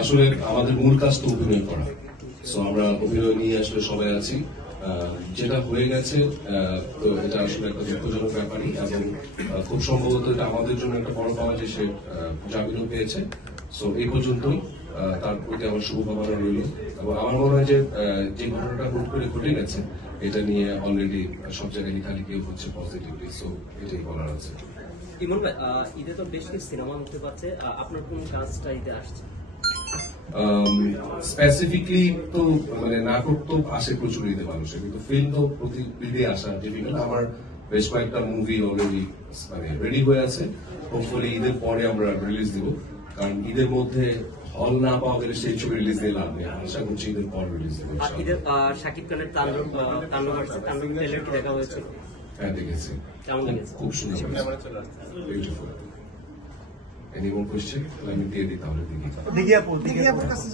আসলে আমাদের মূল কাজ তো অভিনয় করা, সো আমরা অভিনয় নিয়ে আসলে সবাই আছি। যেটা হয়ে গেছে তো এটা আসলে একটা দুঃখজনক ব্যাপারই, এবং খুব সম্ভবত এটা আমাদের জন্য একটা বড় পাওয়া যে সে জামিনও পেয়েছে। সো এই পর্যন্তই, তার প্রতি আমার শুভকামনা রইল। এবং আমার মনে হয় যে যে ঘটনাটা হুট করে ঘটে গেছে এটা নিয়ে অলরেডি সব জায়গায় লেখালেখি হচ্ছে পজিটিভলি, সো এটাই বলার আছে। ইমন ভাই, ঈদে তো বেশ কিছু সিনেমা হতে পারছে, আপনার কোন কাজটা ঈদে আসছে? স্পেসিফিকলি তো মানে নাটক তো আসে প্রচুর ঈদে মানুষের, কিন্তু ফিল্ম তো প্রতি ঈদে আসা ডিফিকাল্ট। আমার বেশ কয়েকটা মুভি অলরেডি মানে রেডি হয়ে আছে, হোপফুলি ঈদের পরে আমরা রিলিজ দিব, কারণ ঈদের মধ্যে হল না পাওয়া গেলে সেই ছবি রিলিজ দিয়ে লাভ নেই। আশা করছি ঈদের পর রিলিজ দেবো। ঈদের শাকিব খানের তাণ্ডব ট্রেলার কি দেখা হয়েছে? হ্যাঁ দেখেছি, কেমন লেগেছে? খুব সুন্দর, বিউটিফুল। Any more question? আমি দিয়ে দিই তাহলে দেখি। দিঘি আপুর কাছে